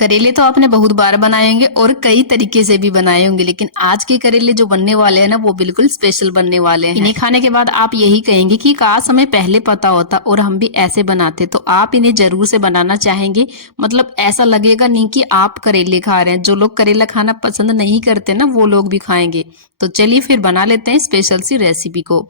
करेले तो आपने बहुत बार बनाए होंगे और कई तरीके से भी बनाए होंगे, लेकिन आज के करेले जो बनने वाले हैं ना वो बिल्कुल स्पेशल बनने वाले हैं। इन्हें खाने के बाद आप यही कहेंगे कि काश हमें पहले पता होता और हम भी ऐसे बनाते। तो आप इन्हें जरूर से बनाना चाहेंगे, मतलब ऐसा लगेगा नहीं कि आप करेले खा रहे हैं। जो लोग करेला खाना पसंद नहीं करते ना वो लोग भी खाएंगे। तो चलिए फिर बना लेते हैं स्पेशल सी रेसिपी को।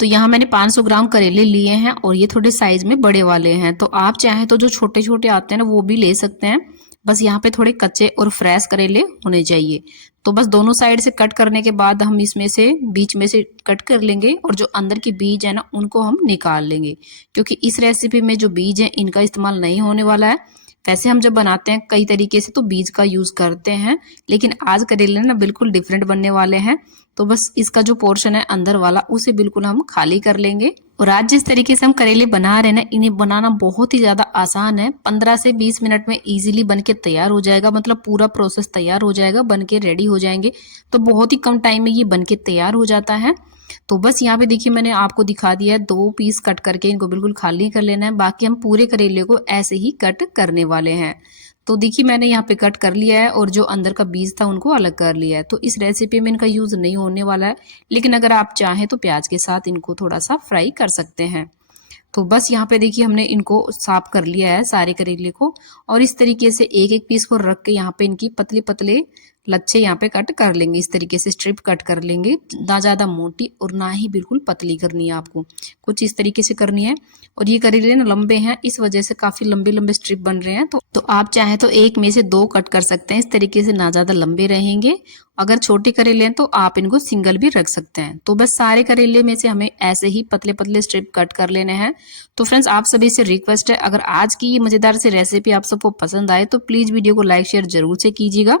तो यहाँ मैंने 500 ग्राम करेले लिए हैं और ये थोड़े साइज में बड़े वाले हैं। तो आप चाहें तो जो छोटे छोटे आते हैं ना वो भी ले सकते हैं। बस यहाँ पे थोड़े कच्चे और फ्रेश करेले होने चाहिए। तो बस दोनों साइड से कट करने के बाद हम इसमें से बीच में से कट कर लेंगे और जो अंदर की बीज है ना उनको हम निकाल लेंगे, क्योंकि इस रेसिपी में जो बीज है इनका इस्तेमाल नहीं होने वाला है। वैसे हम जब बनाते हैं कई तरीके से तो बीज का यूज करते हैं, लेकिन आज करेले ना बिल्कुल डिफरेंट बनने वाले हैं। तो बस इसका जो पोर्शन है अंदर वाला उसे बिल्कुल हम खाली कर लेंगे। और आज जिस तरीके से हम करेले बना रहे हैं ना, इन्हें बनाना बहुत ही ज्यादा आसान है। 15 से 20 मिनट में इजीली बन के तैयार हो जाएगा, मतलब पूरा प्रोसेस तैयार हो जाएगा, बन के रेडी हो जाएंगे। तो बहुत ही कम टाइम में ये बन के तैयार हो जाता है। तो बस यहाँ पे देखिए मैंने आपको दिखा दिया है, 2 पीस कट करके इनको बिल्कुल खाली कर लेना है। बाकी हम पूरे करेले को ऐसे ही कट करने वाले हैं। तो देखिए मैंने यहाँ पे कट कर लिया है और जो अंदर का बीज था उनको अलग कर लिया है। तो इस रेसिपी में इनका यूज नहीं होने वाला है, लेकिन अगर आप चाहें तो प्याज के साथ इनको थोड़ा सा फ्राई कर सकते हैं। तो बस यहाँ पे देखिए हमने इनको साफ कर लिया है सारे करेले को, और इस तरीके से एक एक पीस को रख के यहाँ पे इनकी पतले पतले लच्छे यहाँ पे कट कर लेंगे। इस तरीके से स्ट्रिप कट कर लेंगे, ना ज्यादा मोटी और ना ही बिल्कुल पतली करनी है आपको, कुछ इस तरीके से करनी है। और ये करेले ना लंबे हैं, इस वजह से काफी लंबे लंबे स्ट्रिप बन रहे हैं। तो आप चाहे तो एक में से 2 कट कर सकते हैं, इस तरीके से ना ज्यादा लंबे रहेंगे। अगर छोटे करेले हैं तो आप इनको सिंगल भी रख सकते हैं। तो बस सारे करेले में से हमें ऐसे ही पतले पतले स्ट्रिप कट कर लेने हैं। तो फ्रेंड्स आप सभी से रिक्वेस्ट है, अगर आज की ये मजेदार सी रेसिपी आप सबको पसंद आए तो प्लीज वीडियो को लाइक शेयर जरूर से कीजिएगा।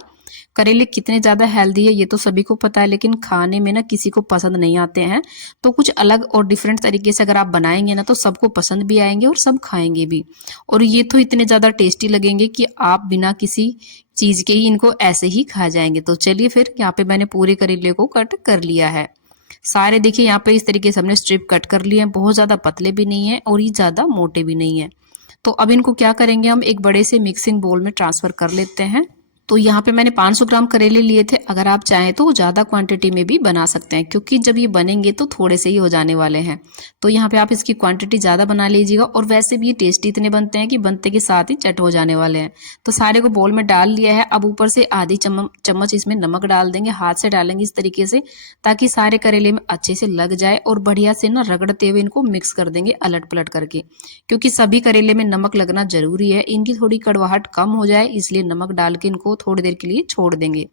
करेले कितने ज्यादा हेल्दी है ये तो सभी को पता है, लेकिन खाने में ना किसी को पसंद नहीं आते हैं। तो कुछ अलग और डिफरेंट तरीके से अगर आप बनाएंगे ना तो सबको पसंद भी आएंगे और सब खाएंगे भी। और ये तो इतने ज्यादा टेस्टी लगेंगे कि आप बिना किसी चीज के ही इनको ऐसे ही खा जाएंगे। तो चलिए फिर यहाँ पे मैंने पूरे करेले को कट कर लिया है। सारे देखिए यहाँ पे इस तरीके से हमने स्ट्रिप कट कर लिए हैं, बहुत ज्यादा पतले भी नहीं है और ये ज्यादा मोटे भी नहीं है। तो अब इनको क्या करेंगे, हम एक बड़े से मिक्सिंग बोल में ट्रांसफर कर लेते हैं। तो यहाँ पे मैंने 500 ग्राम करेले लिए थे, अगर आप चाहें तो ज़्यादा क्वांटिटी में भी बना सकते हैं, क्योंकि जब ये बनेंगे तो थोड़े से ही हो जाने वाले हैं। तो यहाँ पे आप इसकी क्वांटिटी ज़्यादा बना लीजिएगा। और वैसे भी ये टेस्टी इतने बनते हैं कि बनते के साथ ही चट हो जाने वाले हैं। तो सारे को बोल में डाल लिया है। अब ऊपर से आधी चम्मच इसमें नमक डाल देंगे, हाथ से डालेंगे इस तरीके से, ताकि सारे करेले में अच्छे से लग जाए। और बढ़िया से ना रगड़ते हुए इनको मिक्स कर देंगे अलट पलट करके, क्योंकि सभी करेले में नमक लगना जरूरी है। इनकी थोड़ी कड़वाहट कम हो जाए इसलिए नमक डाल के इनको थोड़ी देर के लिए छोड़ देंगे।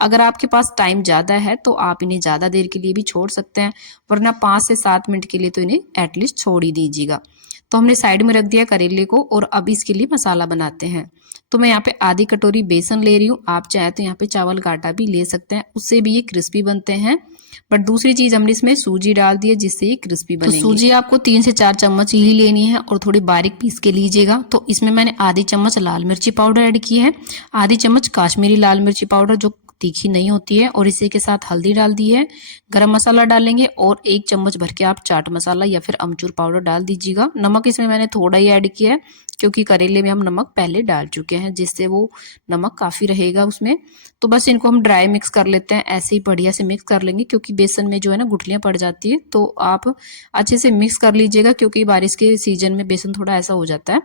अगर आपके पास टाइम ज्यादा है तो आप इन्हें ज्यादा देर के लिए भी छोड़ सकते हैं, वरना 5 से 7 मिनट के लिए तो इन्हें एटलीस्ट छोड़ ही दीजिएगा। तो हमने साइड में रख दिया करेले को और अब इसके लिए मसाला बनाते हैं। तो मैं यहाँ पे आधी कटोरी बेसन ले रही हूँ, आप चाहे तो यहाँ पे चावल का आटा भी ले सकते हैं, उससे भी ये क्रिस्पी बनते हैं। बट दूसरी चीज हमने इसमें सूजी डाल दी है जिससे ये क्रिस्पी बनेंगे। तो सूजी आपको 3 से 4 चम्मच ही लेनी है और थोड़ी बारीक पीस के लीजिएगा। तो इसमें मैंने आधी चम्मच लाल मिर्ची पाउडर ऐड की है, आधी चम्मच काश्मीरी लाल मिर्ची पाउडर जो तीखी नहीं होती है, और इसी के साथ हल्दी डाल दी है, गरम मसाला डालेंगे और 1 चम्मच भर के आप चाट मसाला या फिर अमचूर पाउडर डाल दीजिएगा। नमक इसमें मैंने थोड़ा ही ऐड किया है, क्योंकि करेले में हम नमक पहले डाल चुके हैं, जिससे वो नमक काफी रहेगा उसमें। तो बस इनको हम ड्राई मिक्स कर लेते हैं, ऐसे ही बढ़िया से मिक्स कर लेंगे, क्योंकि बेसन में जो है ना गुठलियां पड़ जाती है। तो आप अच्छे से मिक्स कर लीजिएगा, क्योंकि बारिश के सीजन में बेसन थोड़ा ऐसा हो जाता है।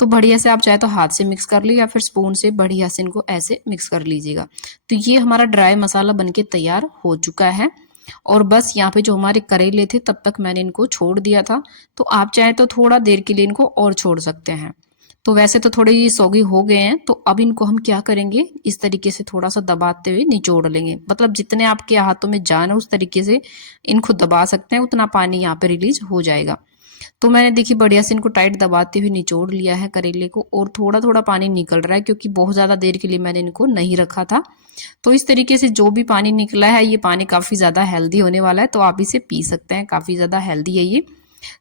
तो बढ़िया से आप चाहे तो हाथ से मिक्स कर लीजिए या फिर स्पून से बढ़िया से इनको ऐसे मिक्स कर लीजिएगा। तो ये हमारा ड्राई मसाला बनके तैयार हो चुका है। और बस यहाँ पे जो हमारे करेले थे तब तक मैंने इनको छोड़ दिया था। तो आप चाहे तो थोड़ा देर के लिए इनको और छोड़ सकते हैं। तो वैसे तो थोड़े ये सौगी हो गए हैं। तो अब इनको हम क्या करेंगे, इस तरीके से थोड़ा सा दबाते हुए निचोड़ लेंगे, मतलब जितने आपके हाथों में जान है उस तरीके से इनको दबा सकते हैं, उतना पानी यहाँ पे रिलीज हो जाएगा। तो मैंने देखिए बढ़िया से इनको टाइट दबाते हुए निचोड़ लिया है करेले को, और थोड़ा थोड़ा पानी निकल रहा है, क्योंकि बहुत ज्यादा देर के लिए मैंने इनको नहीं रखा था। तो इस तरीके से जो भी पानी निकला है ये पानी काफी ज्यादा हेल्दी होने वाला है, तो आप इसे पी सकते हैं, काफी ज्यादा हेल्दी है ये।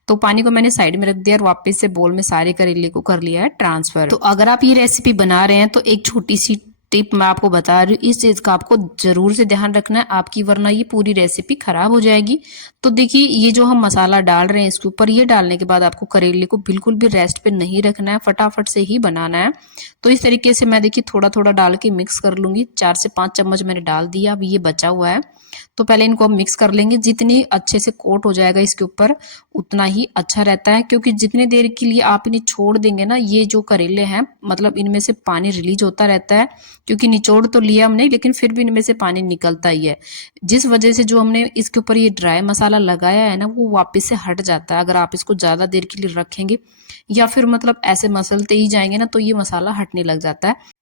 तो पानी को मैंने साइड में रख दिया और वापस से बोल में सारे करेले को कर लिया है ट्रांसफर। तो अगर आप ये रेसिपी बना रहे हैं तो एक छोटी सी टिप मैं आपको बता रही हूँ, इस चीज का आपको जरूर से ध्यान रखना है आपकी, वरना ये पूरी रेसिपी खराब हो जाएगी। तो देखिए ये जो हम मसाला डाल रहे हैं इसके ऊपर, ये डालने के बाद आपको करेले को बिल्कुल भी रेस्ट पे नहीं रखना है, फटाफट से ही बनाना है। तो इस तरीके से मैं देखिए थोड़ा थोड़ा डाल के मिक्स कर लूंगी। 4 से 5 चम्मच मैंने डाल दिया, अब ये बचा हुआ है। तो पहले इनको हम मिक्स कर लेंगे। जितनी अच्छे से कोट हो जाएगा इसके ऊपर उतना ही अच्छा रहता है, क्योंकि जितनी देर के लिए आप इन्हें छोड़ देंगे ना, ये जो करेले हैं मतलब इनमें से पानी रिलीज होता रहता है, क्योंकि निचोड़ तो लिया हमने लेकिन फिर भी इनमें से पानी निकलता ही है। जिस वजह से जो हमने इसके ऊपर ये ड्राई मसाला लगाया है ना, वो वापस से हट जाता है अगर आप इसको ज्यादा देर के लिए रखेंगे या फिर मतलब ऐसे मसलते ही जाएंगे ना, तो ये मसाला हटने लग जाता है।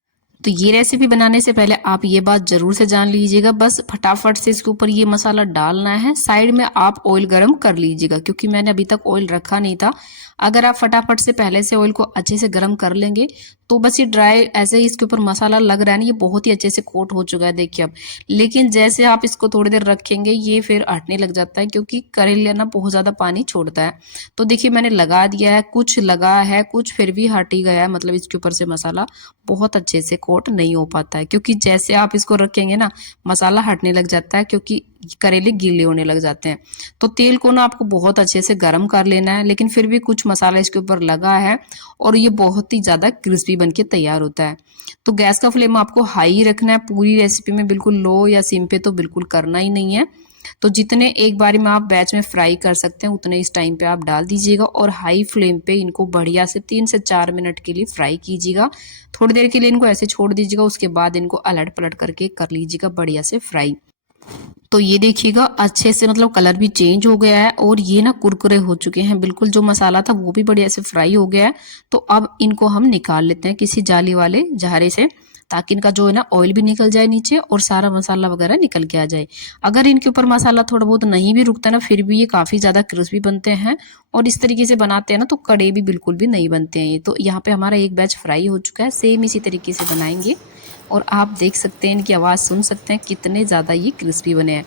तो ये रेसिपी बनाने से पहले आप ये बात जरूर से जान लीजिएगा, बस फटाफट से इसके ऊपर ये मसाला डालना है। साइड में आप ऑयल गरम कर लीजिएगा, क्योंकि मैंने अभी तक ऑयल रखा नहीं था। अगर आप फटाफट से पहले से ऑयल को अच्छे से गर्म कर लेंगे तो बस ये ड्राई ऐसे ही इसके ऊपर मसाला लग रहा है ना, ये बहुत ही अच्छे से कोट हो चुका है देखिए अब। लेकिन जैसे आप इसको थोड़ी देर रखेंगे ये फिर हटने लग जाता है, क्योंकि करेला ना बहुत ज्यादा पानी छोड़ता है। तो देखिए मैंने लगा दिया है, कुछ लगा है कुछ फिर भी हट ही गया है, मतलब इसके ऊपर से मसाला बहुत अच्छे से कोट नहीं हो पाता है, क्योंकि जैसे आप इसको रखेंगे ना मसाला हटने लग जाता है, क्योंकि करेले गीले होने लग जाते हैं। तो तेल को ना आपको बहुत अच्छे से गर्म कर लेना है, लेकिन फिर भी कुछ मसाला इसके ऊपर लगा है और ये बहुत ही ज्यादा क्रिस्पी बनके तैयार होता है। तो गैस का फ्लेम आपको हाई रखना है पूरी रेसिपी में, बिल्कुल लो या सिम पे तो बिल्कुल करना ही नहीं है। तो जितने एक बारी में आप बैच में फ्राई कर सकते हैं उतने इस टाइम पे आप डाल दीजिएगा, और हाई फ्लेम पे इनको बढ़िया से 3 से 4 मिनट के लिए फ्राई कीजिएगा। थोड़ी देर के लिए इनको ऐसे छोड़ दीजिएगा, उसके बाद इनको अलट पलट करके कर लीजिएगा बढ़िया से फ्राई। तो ये देखिएगा अच्छे से मतलब कलर भी चेंज हो गया है और ये ना कुरकुरे हो चुके हैं बिल्कुल, जो मसाला था वो भी बढ़िया से फ्राई हो गया है। तो अब इनको हम निकाल लेते हैं किसी जाली वाले झारे से, ताकि इनका जो है ना ऑयल भी निकल जाए नीचे और सारा मसाला वगैरह निकल के आ जाए। अगर इनके ऊपर मसाला थोड़ा बहुत नहीं भी रुकता ना, फिर भी ये काफी ज्यादा क्रिस्पी बनते हैं, और इस तरीके से बनाते हैं ना तो कड़े भी बिल्कुल भी नहीं बनते हैं ये। तो यहाँ पे हमारा एक बैच फ्राई हो चुका है, सेम इसी तरीके से बनाएंगे। और आप देख सकते हैं इनकी आवाज़ सुन सकते हैं कितने ज़्यादा ये क्रिस्पी बने हैं।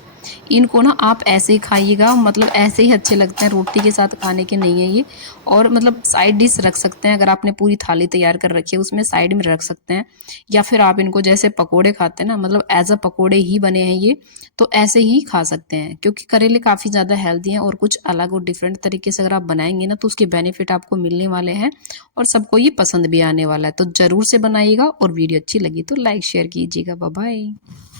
इनको ना आप ऐसे ही खाइएगा, मतलब ऐसे ही अच्छे लगते हैं, रोटी के साथ खाने के नहीं है ये। और मतलब साइड डिश रख सकते हैं, अगर आपने पूरी थाली तैयार कर रखी है उसमें साइड में रख सकते हैं, या फिर आप इनको जैसे पकोड़े खाते हैं ना, मतलब एज अ पकोड़े ही बने हैं ये, तो ऐसे ही खा सकते हैं। क्योंकि करेले काफ़ी ज़्यादा हेल्दी हैं और कुछ अलग और डिफरेंट तरीके से अगर आप बनाएंगे ना तो उसके बेनिफिट आपको मिलने वाले हैं और सबको ये पसंद भी आने वाला है। तो ज़रूर से बनाइएगा, और वीडियो अच्छी लगी तो लाइक शेयर कीजिएगा। Bye bye.